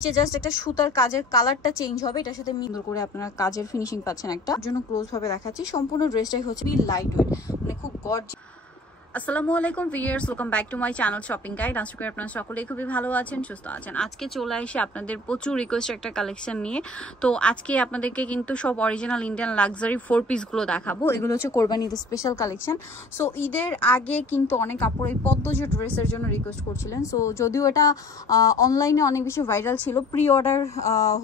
Just একটা সুতার কাজের কালারটা চেঞ্জ হবে, এটার সাথে সুন্দর করে আপনারা কাজের ফিনিশিং পাচ্ছেন। একটা জন্য ক্লোজ ভাবে দেখাচ্ছি, সম্পূর্ণ ড্রেসটাই হচ্ছে লাইট ওয়েট, মানে খুব গর্জিয়াস। আসসালামু আলাইকুম viewers, welcome back to my channel shopping guide. আশা করি আপনারা সকলেই খুবই ভালো আছেন, সুস্থ আছেন। আজকে চলে এসে আপনাদের প্রচুর রিকোয়েস্ট একটা কালেকশন নিয়ে। তো আজকে আপনাদেরকে কিন্তু সব অরিজিনাল ইন্ডিয়ান লাক্সারি 4 পিসগুলো দেখাবো। এগুলো হচ্ছে কোরবানি ঈদের স্পেশাল কালেকশন। সো ঈদের আগে কিন্তু অনেক কাপড় এই পদ্মজ ড্রেসের জন্য রিকোয়েস্ট করছিলেন। সো যদিও এটা অনলাইনে অনেক বেশি ভাইরাল ছিল, প্রি অর্ডার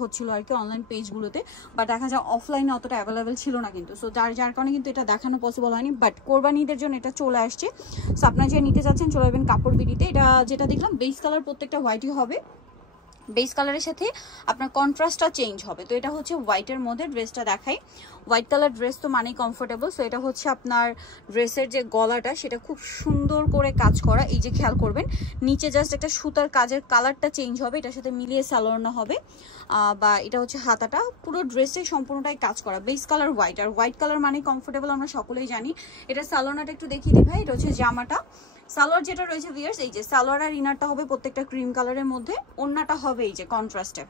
হচ্ছিল আর কি অনলাইন পেজগুলোতে, বাট দেখা যায় অফলাইনে অতটা অ্যাভেলেবেল ছিল না কিন্তু। সো যার কারণে কিন্তু এটা দেখানো পসিবল হয়নি, বাট কোরবানি ঈদের জন্য এটা চলে আসছে। সো আপনারা যে নিতে চাচ্ছেন চলে যাবেন কাপড় বিডিতে। এটা যেটা দেখলাম বেস কালার প্রত্যেকটা হোয়াইটই হবে, বেস কালারের সাথে আপনার কন্ট্রাস্টটা চেঞ্জ হবে। তো এটা হচ্ছে হোয়াইটের মধ্যে ড্রেসটা দেখাই। হোয়াইট কালার ড্রেস তো মানেই কমফোর্টেবল। সো এটা হচ্ছে আপনার ড্রেসের যে গলাটা সেটা খুব সুন্দর করে কাজ করা, এই যে খেয়াল করবেন নিচে জাস্ট একটা সুতার কাজের কালারটা চেঞ্জ হবে, এটার সাথে মিলিয়ে সালোয়ার হবে বা এটা হচ্ছে হাতাটা। পুরো ড্রেসে সম্পূর্ণটাই কাজ করা, বেস কালার হোয়াইট। আর হোয়াইট কালার মানে কমফোর্টেবল, আমরা সকলেই জানি। এটা সালোয়ারটা একটু দেখিয়ে দিই ভাই। এটা হচ্ছে জামাটা, সালোয়ার যেটা রয়েছে ভিউয়ার্স, এই যে সালোয়ার আর ইনারটা হবে প্রত্যেকটা ক্রিম কালারের মধ্যে, ওড়নাটা হবে এই যে কন্ট্রাস্টে।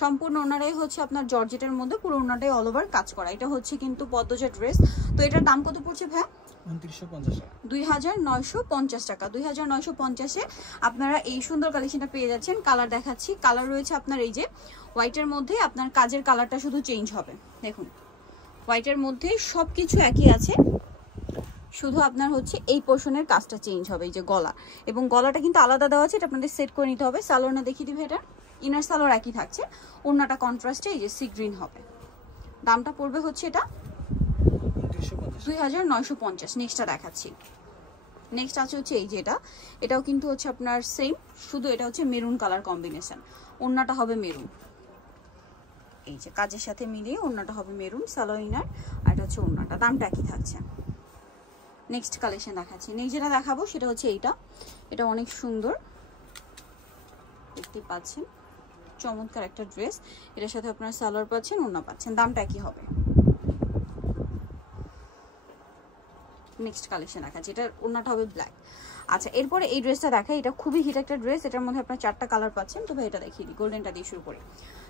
সম্পূর্ণ ওড়নাটাই হচ্ছে আপনার জর্জেটের মধ্যে, পুরো ওড়নাটাই অল ওভার কাজ করা। এটা হচ্ছে কিন্তু পদ্মজা ড্রেস। তো এটার দাম কত পড়ছে ভাই? 2950 টাকা। 2950-এ আপনারা এই সুন্দর কালেকশনটা পেয়ে যাচ্ছেন। কালার দেখাচ্ছি, কালার রয়েছে আপনার এই যে হোয়াইটের মধ্যে, আপনার কাজের কালারটা শুধু চেঞ্জ হবে। দেখুন হোয়াইটের মধ্যে সবকিছু একই আছে, শুধু আপনার হচ্ছে এই পোর্শনের কাজটা চেঞ্জ হবে, এই যে গলা, এবং গলাটা কিন্তু আলাদা দেওয়া আছে, এটা আপনাদের সেট করে নিতে হবে। সালোয়ারটা দেখিয়ে দিবে, এটা ইনার সালোয়ার একই থাকছে, ওড়নাটা কন্ট্রাস্টে এই যে সি গ্রিন হবে। দামটা পড়বে হচ্ছে এটা 2950। নেক্সটটা দেখাচ্ছি। নেক্সট আছে হচ্ছে এই যে এটাও কিন্তু হচ্ছে আপনার সেম, শুধু এটা হচ্ছে মেরুন কালার কম্বিনেশন। ওড়নাটা হবে মেরুন, এই যে কাজের সাথে মিলিয়ে ওড়নাটা হবে মেরুন, সালোয়ার ইনার, আর এটা হচ্ছে ওড়নাটা। দামটা একই থাকছে। নেক্সট কালেকশন দেখাচ্ছি। নেক্সট যেটা দেখাবো সেটা হচ্ছে এটা অনেক সুন্দর, দেখতে পাচ্ছেন চমৎকার একটা ড্রেস। এটার সাথে আপনারা সালোয়ার পাচ্ছেন, ওড়না পাচ্ছেন, দামটা একই হবে। নেক্সট কালেকশন দেখাচ্ছি, এটার ওড়নাটা হবে ব্ল্যাক। আচ্ছা, এরপরে এই ড্রেসটা দেখাই। এটা খুবই হিট একটা ড্রেস, এটার মধ্যে আপনার 4টা কালার পাচ্ছেন। তো ভাই এটা দেখিয়ে দিই, গোল্ডেনটা দিয়ে শুরু করি।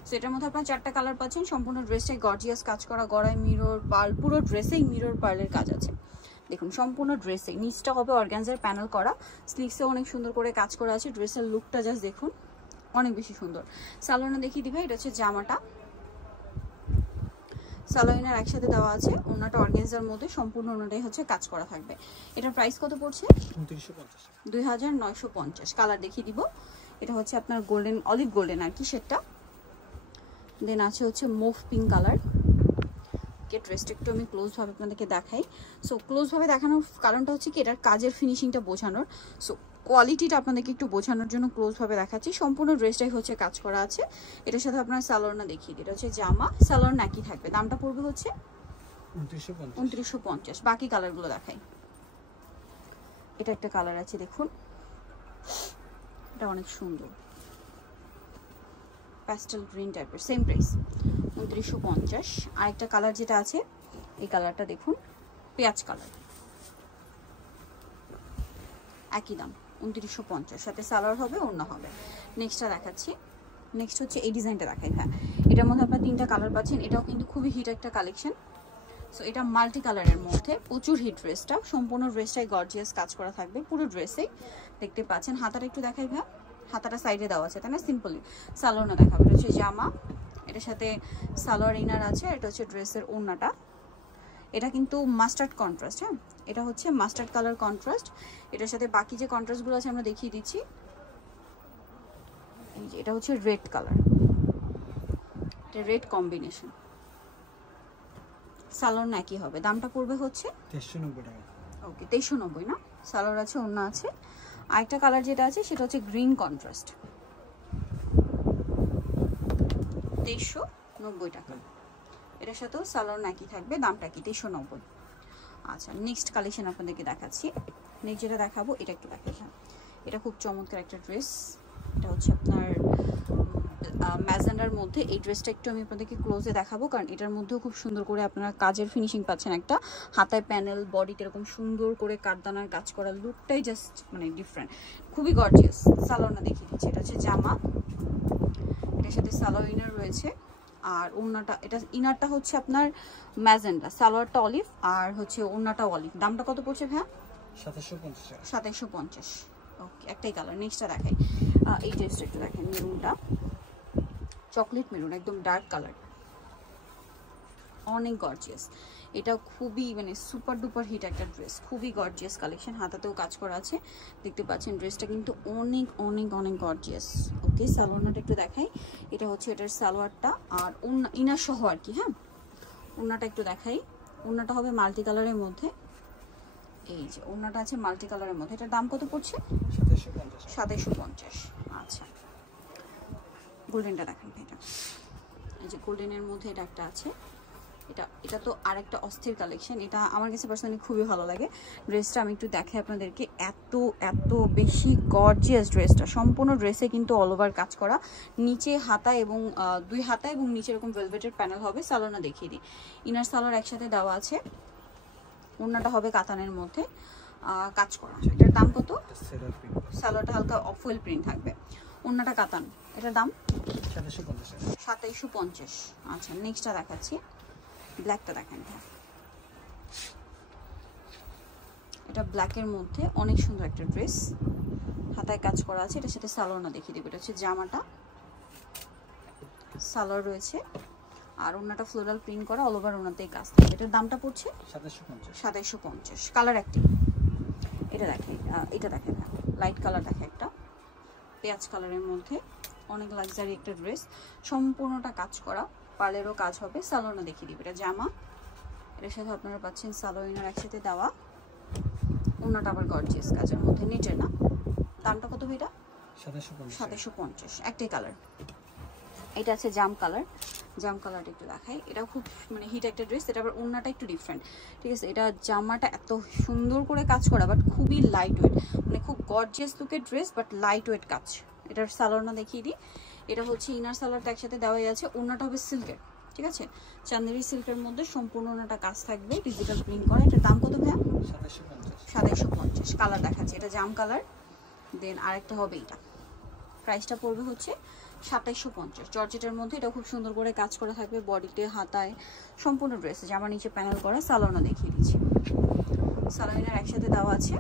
সো এটার মধ্যে আপনার 4টা কালার পাচ্ছেন। সম্পূর্ণ ড্রেসটাই গর্জিয়াস কাজ করা, গড়ায় মিরর পার্ল, পুরো ড্রেসেই মিরর পার্লের কাজ আছে। দেখুন সম্পূর্ণ ড্রেসে নিচটা হবে অর্গানজার প্যানেল করা, স্লিভসে অনেক সুন্দর করে কাজ করা আছে। ড্রেসের লুকটা জাস্ট দেখুন, অনেক বেশি সুন্দর। সালোয়ারটা দেখিয়ে দিই ভাই। এটা হচ্ছে জামাটা, সালোয়ার একসাথে দেওয়া আছে, ওড়নাটা অর্গানজার মধ্যে, সম্পূর্ণ ওড়নাটাই হচ্ছে কাজ করা থাকবে। এটার প্রাইস কত পড়ছে? 2950। কালার দেখিয়ে দিব। এটা হচ্ছে আপনার গোল্ডেন, অলিভ গোল্ডেন আর কি শেডটা। দেন আছে হচ্ছে মুভ পিঙ্ক কালার। ড্রেসটা একটু আমি ক্লোজভাবে আপনাদেরকে দেখাই। সো ক্লোজভাবে দেখানোর কারণটা হচ্ছে কি, এটার কাজের ফিনিশিংটা বোঝানোর, সো কোয়ালিটিটা আপনাদেরকে একটু বোঝানোর জন্য ক্লোজভাবে দেখাচ্ছি। সম্পূর্ণ ড্রেসটাই হচ্ছে কাজ করা আছে। এটার সাথে আপনার সালোয়ারটা দেখিয়ে দিই। এটা হচ্ছে জামা, সালোয়ার একই থাকবে। দামটা পড়বে হচ্ছে 2950। বাকি কালারগুলো দেখাই। এটা একটা কালার আছে দেখুন, এটা অনেক সুন্দর, প্যাস্টেল গ্রিন টাইপের, সেম প্রাইস 2950। আরেকটা কালার যেটা আছে এই কালারটা দেখুন, পেঁয়াজ কালার, একই দাম 2950, সাথে সালোয়ার হবে, ওড়না হবে। নেক্সটটা দেখাচ্ছি। নেক্সট হচ্ছে এই ডিজাইনটা দেখাই। হ্যাঁ, এটার মধ্যে আপনার 3টা কালার পাচ্ছেন। এটাও কিন্তু খুবই হিট একটা কালেকশন। সো এটা মাল্টি কালারের মধ্যে, প্রচুর হিট ড্রেসটা। সম্পূর্ণ ড্রেসটাই গর্জিয়াস কাজ করা থাকবে, পুরো ড্রেসেই দেখতে পাচ্ছেন। হাতাটা একটু দেখাই ভাই, হাতাটা সাইডে দেওয়া আছে তাই না, সিম্পলি। সালোয়ার দেখাবো। এটা হচ্ছে জামা, এটার সাথে সালোয়ার ইনার আছে। এটা হচ্ছে ড্রেসের ওড়নাটা, এটা কিন্তু মাস্টার্ড কন্ট্রাস্ট। হ্যাঁ, এটা হচ্ছে মাস্টার্ড কালার কন্ট্রাস্ট। এটার সাথে বাকি যে কন্ট্রাস্টগুলো আছে আমরা দেখিয়ে দিচ্ছি। এই যে এটা হচ্ছে রেড কালার, এটা রেড কম্বিনেশন। সালোয়ার একই হবে। দামটা পড়বে হচ্ছে 2390 টাকা। ওকে, 2390 না। সালোয়ার আছে, ওড়না আছে। আরেকটা কালার যেটা আছে সেটা হচ্ছে গ্রিন কন্ট্রাস্ট, 2390 টাকা। এটার সাথেও সালোয়ার একই থাকবে, দামটা কি 2390। আচ্ছা, নেক্সট কালেকশন আপনাদেরকে দেখাচ্ছি। নেক্সট যেটা দেখাবো এটা একটু দেখাচ্ছি। এটা খুব চমৎকার একটা ড্রেস। এটা হচ্ছে আপনার ম্যাজেন্ডার মধ্যে। এই ড্রেসটা একটু আমি আপনাদেরকে ক্লোজে দেখাবো, কারণ এটার মধ্যেও খুব সুন্দর করে আপনারা কাজের ফিনিশিং পাচ্ছেন। একটা হাতায় প্যানেল, বডিতে এরকম সুন্দর করে কাঠদানার কাজ করা, লুকটাই জাস্ট মানে ডিফারেন্ট, খুবই গর্জিয়াস। সালোয়ারটা দেখিয়ে দিচ্ছি। এটা হচ্ছে জামা, সাথে সালোয়ার ইনার রয়েছে। আর ওড়নাটা, এটা ইনারটা হচ্ছে আপনার ম্যাজেন্ডা, সালোয়ারটা অলিভ, আর হচ্ছে ওড়নাটা অলিভ। দামটা কত পড়ছে ভাইয়া? 2750। ওকে, একটাই কালার। নেক্সটটা দেখাই, এই ড্রেসটা একটু দেখেন, মেরুনটা, চকলেট মেরুন, একদম ডার্ক কালার, অনেক গর্জিয়াস। এটা খুবই মানে সুপার ডুপার হিট একটা ড্রেস, খুবই গর্জিয়াস কালেকশন। হাতাতেও কাজ করা আছে, দেখতে পাচ্ছেন। ড্রেসটা কিন্তু অনেক অনেক অনেক গর্জিয়াস। ওকে, সালোয়ারটা একটু দেখাই। এটা হচ্ছে এটার সালোয়ারটা আর ইনার সহ আর কি। হ্যাঁ, ওড়নাটা একটু দেখাই। ওড়নাটা হবে মাল্টি কালারের মধ্যে, এই যে ওড়নাটা আছে মাল্টি কালারের মধ্যে। এটার দাম কত পড়ছে? 2750। আচ্ছা, গোল্ডেনটা দেখেন এটা, এই যে গোল্ডেনের মধ্যে এটা একটা আছে। এটা তো আরেকটা অস্থির কালেকশন। এটা আমার কাছে পার্সোনালি খুবই ভালো লাগে ড্রেসটা। আমি একটু দেখাই আপনাদেরকে, এত এত বেশি গর্জিয়াস ড্রেসটা। সম্পূর্ণ ড্রেসে কিন্তু অল ওভার কাজ করা, নিচে হাতা এবং দুই হাতা এবং নিচে এরকম ভেলভেটের প্যানেল হবে। সালোয়ারটা দেখিয়ে দিই, ইনার সালোয়ার একসাথে দেওয়া আছে। ওড়নাটা হবে কাতানের মধ্যে কাজ করা। এটার দাম কত? সালোয়ারটা হালকা অফওয়েল প্রিন্ট থাকবে, ওড়নাটা কাতান। এটার দাম 2750। আচ্ছা, নেক্সটটা দেখাচ্ছি, ব্ল্যাকটা দেখেন। এটা ব্ল্যাকের মধ্যে অনেক সুন্দর একটা ড্রেস, হাতায় কাজ করা আছে। এটার সাথে সালোয়ারটা দেখিয়ে দেবো। এটা হচ্ছে জামাটা, সালোয়ার রয়েছে, আর ওড়নাটা ফ্লোরাল প্রিন্ট করা, অল ওভার ওড়নাতেই কাজ থাকবে। এটার দামটা পড়ছে 2750। কালার একটি, এটা দেখেন, এটা দেখেন লাইট কালার দেখে, একটা পেঁয়াজ কালারের মধ্যে, অনেক লাক্সারি একটা ড্রেস, সম্পূর্ণটা কাজ করা, পার্লেরও কাজ হবে। সালোয়ারটা দেখিয়ে দিবে। এটা জামা, এটার সাথে আপনারা পাচ্ছেন সালোয়ার ইনার একসাথে দেওয়া। ওড়নাটা আবার গর্জিয়াস কাজের মধ্যে, নিচে না। দামটা কত এটা? 2750। একটাই কালার। এটা আছে জাম কালার, জাম কালারটা একটু দেখাই। এটাও খুব মানে হিট একটা ড্রেস। এটা আবার ওড়নাটা একটু ডিফারেন্ট, ঠিক আছে। এটা জামাটা এত সুন্দর করে কাজ করা, বাট খুবই লাইট ওয়েট, মানে খুব গর্জিয়াস লুকের ড্রেস, বাট লাইট ওয়েট কাজ। এটার সালোয়ারটা দেখিয়ে দিই। এটা হচ্ছে ইনার সালোয়ারটা একসাথে দেওয়াই আছে। ওড়নাটা হবে সিল্কের, ঠিক আছে, চান্দেরি সিল্কের মধ্যে সম্পূর্ণ ওড়নাটা কাজ থাকবে, ডিজিটাল প্রিন্ট করা। এটার দাম কত ভাইয়া? 2750। কালার দেখাচ্ছে, এটা জাম কালার, দেন আরেকটা হবে এটা। প্রাইসটা পড়বে হচ্ছে 2750। জর্জেটের মধ্যে। এটা খুব সুন্দর করে কাজ করা থাকবে, বডিতে হাতায় সম্পূর্ণ ড্রেস। জামার নিচে প্যানেল করা, সালোয়ারটা দেখিয়ে দিচ্ছি। সালোয়ার একসাথে দেওয়া আছে,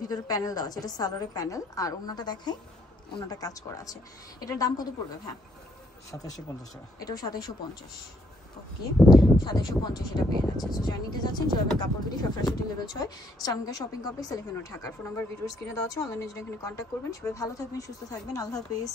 ভিতরে প্যানেল দেওয়া আছে। এটা সালোয়ারের প্যানেল। আর ওড়নাটা দেখাই, ওড়নাটা কাজ করা আছে। এটার দাম কত পড়বে? হ্যাঁ, 2750 টাকা। এটাও 2750। ওকে, 2750 এটা পেয়ে যাচ্ছে। সো যারা নিতে যাচ্ছেন, জয়বের কাপড় বিডি, সব ফ্যাশন লেভেল 6, স্টামকা শপিং কমপ্লেক্স, এলিফেন্ট রোড, ঢাকার। ফোন নাম্বার ভিডিওর স্ক্রিনে দেওয়া আছে, অনলাইনে জন্য এখানে কন্ট্যাক্ট করবেন। সবাই ভালো থাকবেন, সুস্থ থাকবেন, আল্লাহ হাফেজ।